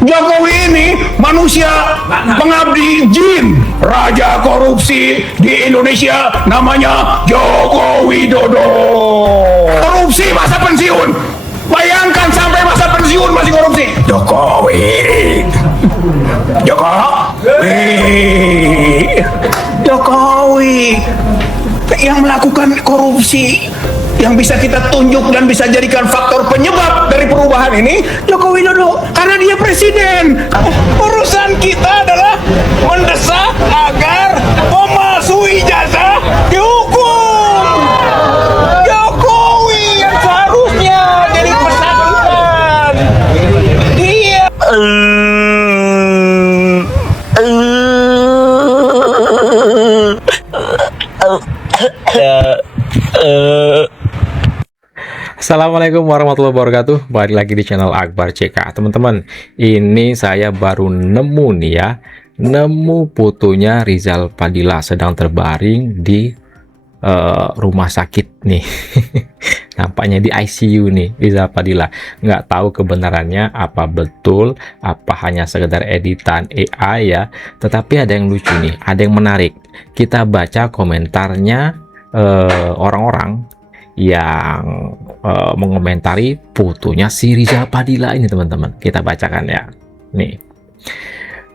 Jokowi ini manusia pengabdi jin, raja korupsi di Indonesia namanya Joko Widodo. Korupsi masa pensiun, bayangkan sampai masa pensiun masih korupsi. Jokowi, Jokowi yang melakukan korupsi, yang bisa kita tunjuk dan bisa jadikan faktor penyebab dari perubahan ini Joko Widodo, karena dia presiden. Urusan kita adalah mendesak agar pemalsu ijazah dihukum. Jokowi yang seharusnya jadi pesakitan. Dia Assalamualaikum warahmatullahi wabarakatuh. Balik lagi di channel Akbar CK. Teman-teman, ini saya baru nemu nih ya, nemu fotonya Rizal Padilla sedang terbaring di rumah sakit nih. Nampaknya di ICU nih Rizal Padilla. Nggak tahu kebenarannya apa betul, apa hanya sekedar editan AI ya. Tetapi ada yang lucu nih, ada yang menarik. Kita baca komentarnya orang-orang yang mengomentari fotonya si Rizal Padilla ini, teman-teman. Kita bacakan ya. Nih,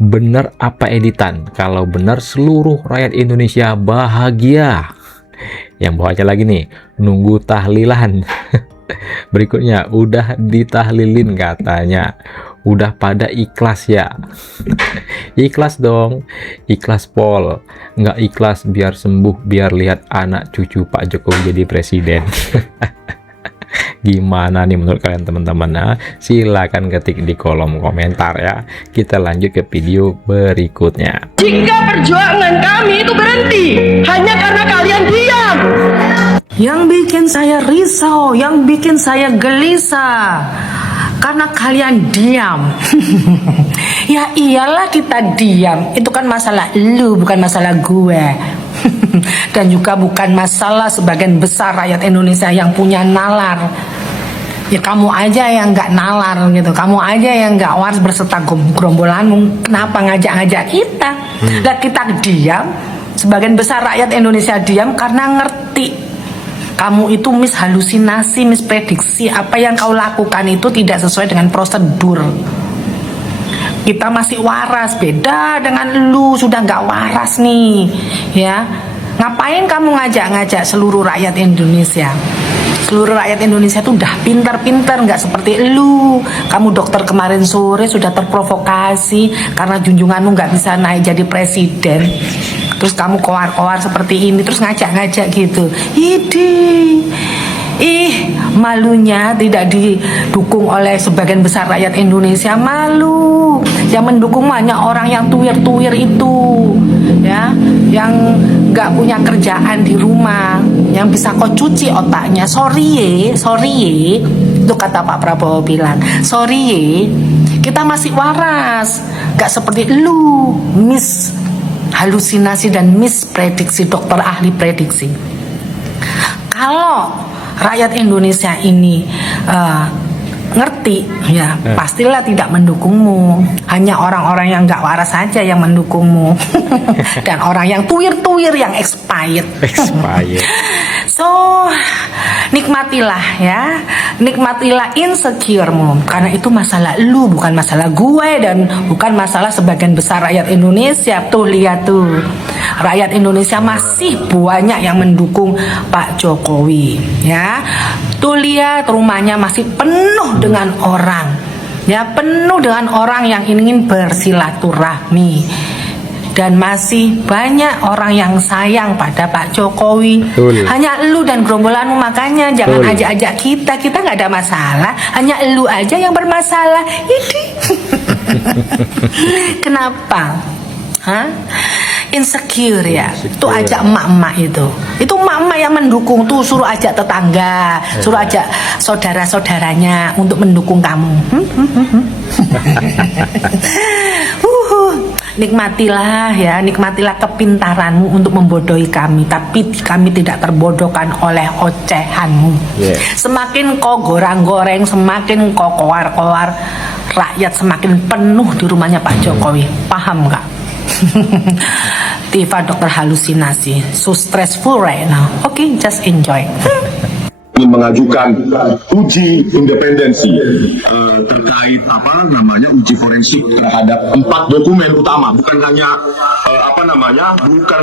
bener apa editan? Kalau bener seluruh rakyat Indonesia bahagia. Yang bawahnya lagi nih, nunggu tahlilan. Berikutnya, udah ditahlilin katanya. Udah pada ikhlas ya. Ikhlas dong, ikhlas Pol. Nggak ikhlas biar sembuh, biar lihat anak cucu Pak Jokowi jadi presiden. Gimana nih menurut kalian, teman-teman? Nah, silahkan ketik di kolom komentar ya. Kita lanjut ke video berikutnya. Jika perjuangan kami itu berhenti hanya karena kalian diam, yang bikin saya risau, yang bikin saya gelisah, karena kalian diam. Ya iyalah kita diam, itu kan masalah lu, bukan masalah gue. Dan juga bukan masalah sebagian besar rakyat Indonesia yang punya nalar. Ya kamu aja yang nggak nalar gitu, kamu aja yang nggak waras berserta gerombolanmu. Kenapa ngajak-ngajak kita? Lah kita diam, sebagian besar rakyat Indonesia diam karena ngerti kamu itu halusinasi, misprediksi. Apa yang kau lakukan itu tidak sesuai dengan prosedur. Kita masih waras, beda dengan lu sudah nggak waras nih ya. Ngapain kamu ngajak-ngajak seluruh rakyat Indonesia? Seluruh rakyat Indonesia tuh udah pintar-pintar, nggak seperti lu. Kamu dokter kemarin sore sudah terprovokasi karena junjunganmu nggak bisa naik jadi presiden. Terus kamu koar-koar seperti ini, terus ngajak-ngajak gitu. Malunya tidak didukung oleh sebagian besar rakyat Indonesia, malu. Yang mendukung hanya orang yang tuir-tuir itu, ya, yang nggak punya kerjaan di rumah, yang bisa kau cuci otaknya. Sorry ye, itu kata Pak Prabowo bilang. Sorry ye, kita masih waras, nggak seperti lu, halusinasi dan misprediksi, dokter ahli prediksi. Kalau rakyat Indonesia ini ngerti ya, pastilah tidak mendukungmu. Hanya orang-orang yang nggak waras saja yang mendukungmu. Dan orang yang tuir-tuir, yang expired. So nikmatilah ya, nikmatilah insecuremu, karena itu masalah lu, bukan masalah gue, dan bukan masalah sebagian besar rakyat Indonesia. Tuh lihat tuh, rakyat Indonesia masih banyak yang mendukung Pak Jokowi ya. Tuh lihat, rumahnya masih penuh dengan orang ya, penuh dengan orang yang ingin bersilaturahmi. Dan masih banyak orang yang sayang pada Pak Jokowi. Hanya elu dan gerombolanmu, makanya jangan ajak-ajak kita. Kita nggak ada masalah, hanya elu aja yang bermasalah. Ini kenapa? Hah? Insecure ya. Tuh ajak emak-emak itu emak-emak yang mendukung tuh, suruh ajak tetangga, suruh ajak saudara-saudaranya untuk mendukung kamu. Nikmatilah ya, nikmatilah kepintaranmu untuk membodohi kami, tapi kami tidak terbodohkan oleh ocehanmu. Semakin kau goreng-goreng, semakin kau koar-koar, rakyat semakin penuh di rumahnya Pak Jokowi. Paham nggak? Tifa dokter halusinasi, so stressful right now. Okay, just enjoy. Ingin mengajukan uji independensi terkait uji forensik terhadap 4 dokumen utama, bukan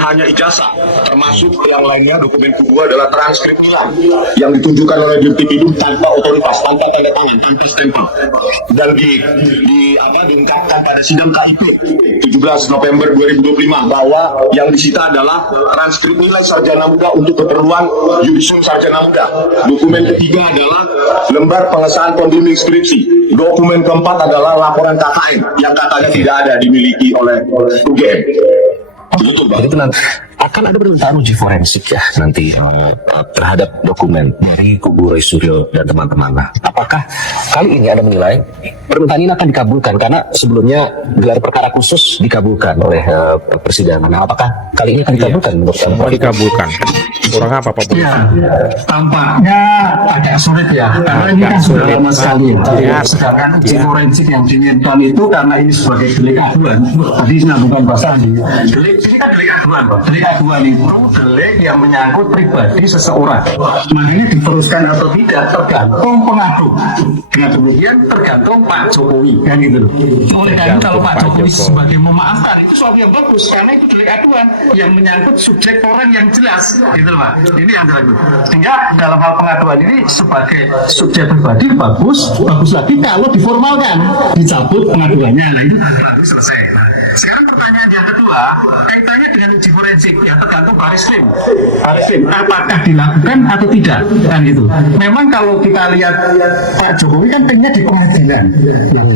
hanya ijazah, termasuk yang lainnya. Dokumen kedua adalah transkrip nilai yang ditunjukkan oleh Dirti Bidum tanpa otoritas, tanpa tanda tangan, tanpa stempel, dan diungkapkan pada sidang KIP 17 November 2025 bahwa yang disita adalah transkrip nilai sarjana muda untuk keperluan yudisium sarjana muda. Dokumen ketiga adalah lembar pengesahan pembimbing skripsi. Dokumen keempat adalah laporan KKN yang katanya tidak ada dimiliki oleh UGM. Betul, Bang. Itu nanti akan ada permintaan uji forensik ya nanti terhadap dokumen dari kubu Roy Suryo dan teman-teman. Nah, apakah kali ini Anda menilai permintaan ini akan dikabulkan karena sebelumnya gelar perkara khusus dikabulkan oleh persidangan. Nah, apakah kali ini akan dikabulkan menurut Anda? Dikabulkan. Kurang apa Pak? Ya, tampaknya agak sulit ya, karena ini kan sudah lama sekali. Sedangkan uji forensik yang diinginkan itu karena ini sebagai delik aduan. Tadi bukan bahasa ini kan delik aduan, Pak. Delik aduan itu delik yang menyangkut pribadi seseorang. Makanya diteruskan atau tidak tergantung pengadu. Dengan kemudian tergantung Pak Jokowi, kan gitu. Oleh karena kalau Pak Jokowi sebagai memaafkan itu suatu yang bagus karena itu delik aduan yang menyangkut subjek orang yang jelas, gitu loh, Pak. Ini yang dilakukan. Sehingga dalam hal pengaduan ini sebagai subjek pribadi bagus lagi kalau diformalkan, dicabut pengaduannya. Nah itu baru selesai. Sekarang pertanyaan yang kedua kaitannya dengan uji forensik yang tergantung baris krim apakah dilakukan atau tidak, kan gitu. Memang kalau kita lihat Pak Jokowi kan pengennya di pengadilan.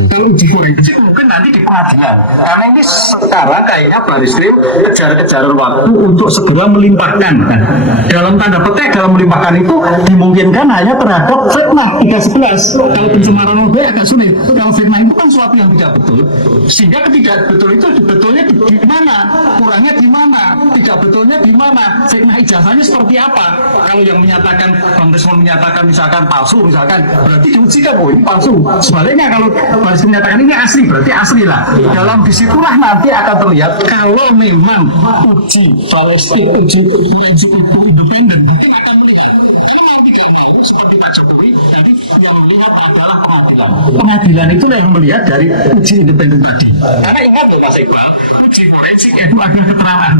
Kalau uji forensik mungkin nanti di pengadilan karena ini sekarang kayaknya baris krim kejar-kejaran waktu untuk segera melimpahkan, kan. Dalam tanda petik dalam melimpahkan itu dimungkinkan hanya terhadap fitnah 311. Kalau pencemaran nama baik agak sulit. Kalau fitnah itu kan suatu yang tidak betul, sehingga ketidakbetul itu betulnya di mana, kurangnya di mana, tidak betulnya di mana, fitnah ijazahnya seperti apa. Kalau yang menyatakan Bang Desmond menyatakan misalkan palsu, misalkan berarti diujikan oh ini palsu. Sebaliknya kalau baris menyatakan ini asli, berarti asli lah. Dalam disitulah nanti akan terlihat kalau memang uji balistik, uji forensik itu independen, mungkin akan melihat seperti Pak Jokowi tadi yang melihat adalah pengadilan. Pengadilan itu yang melihat dari uji independen tadi. Karena ingat loh Mas Iqbal, uji forensik itu ada keterangan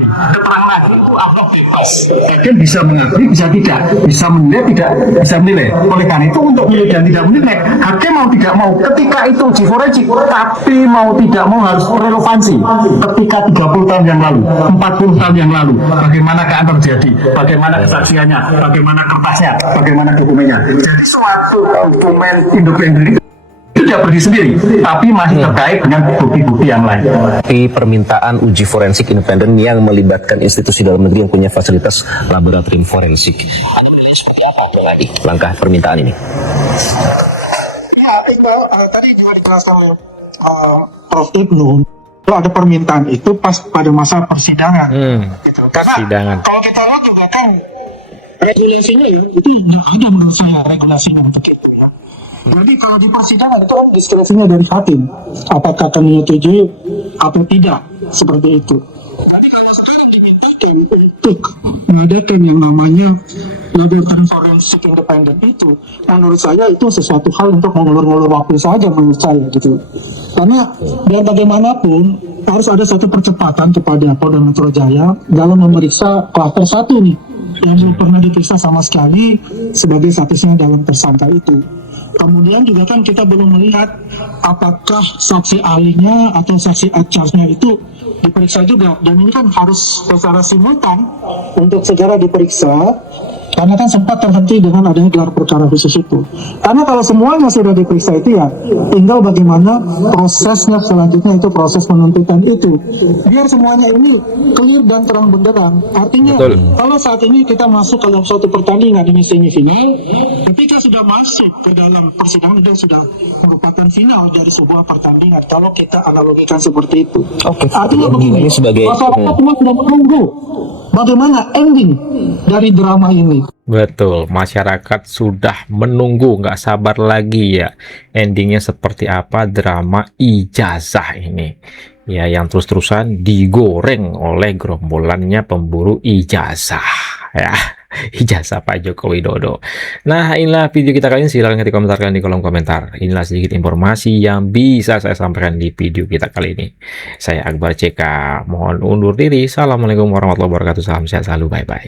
itu apa bebas. Hakim bisa mengakui, bisa tidak, bisa menilai, tidak bisa menilai. Oleh karena itu untuk menilai dan tidak menilai, hakim mau tidak mau ketika itu uji forensik, tapi mau tidak mau harus relevansi. Ketika 30 tahun yang lalu, 40 tahun yang lalu, bagaimana keadaan terjadi, bagaimana kesaksiannya, bagaimana kertasnya, bagaimana dokumennya. Jadi suatu dokumen independen itu tidak berdiri sendiri, tapi masih terkait dengan bukti-bukti yang lain. Di permintaan uji forensik independen yang melibatkan institusi dalam negeri yang punya fasilitas laboratorium forensik. Seperti apa langkah permintaan ini? Ya, Iqbal, tadi juga dijelaskan oleh Prof. Ibnu. Kalau ada permintaan itu pas pada masa persidangan. Gitu. Karena Persidangan. kalau kita lihat juga kan regulasinya itu nggak ada menurut saya regulasinya untuk itu ya. Jadi kalau di persidangan itu kan diskresinya dari hakim, apakah akan menyetujui atau tidak, seperti itu. Tapi kalau sekarang dimintakan untuk mengadakan yang namanya laboratorium forensik independen itu, menurut saya itu sesuatu hal untuk mengulur-ngulur waktu saja menurut saya gitu. Karena biar bagaimanapun harus ada satu percepatan kepada Polda Metro Jaya dalam memeriksa klaster 1 nih yang belum pernah diperiksa sama sekali sebagai statusnya dalam tersangka itu. Kemudian juga kan kita belum melihat apakah saksi ahlinya atau saksi adjudge-nya itu diperiksa juga, dan ini kan harus secara simultan untuk segera diperiksa Karena kan sempat terhenti dengan adanya gelar perkara khusus itu. Karena kalau semuanya sudah diperiksa itu ya, tinggal bagaimana prosesnya selanjutnya, itu proses penuntutan itu. Biar semuanya ini clear dan terang benderang. Artinya, Betul. kalau saat ini kita masuk ke dalam suatu pertandingan ini semifinal, ketika sudah masuk ke dalam persidangan itu sudah merupakan final dari sebuah pertandingan. Kalau kita analogikan seperti itu. Oke. Artinya Ini sebagai masyarakat semua sudah menunggu bagaimana ending dari drama ini. Betul, masyarakat sudah menunggu, nggak sabar lagi ya endingnya seperti apa drama ijazah ini. Ya, yang terus-terusan digoreng oleh gerombolannya pemburu ijazah. Ya, ijazah Pak Joko Widodo. Nah, inilah video kita kali ini. Silahkan dikomentarkan di kolom komentar. Inilah sedikit informasi yang bisa saya sampaikan di video kita kali ini. Saya Akbar CK, mohon undur diri. Assalamualaikum warahmatullahi wabarakatuh. Salam sehat selalu. Bye-bye.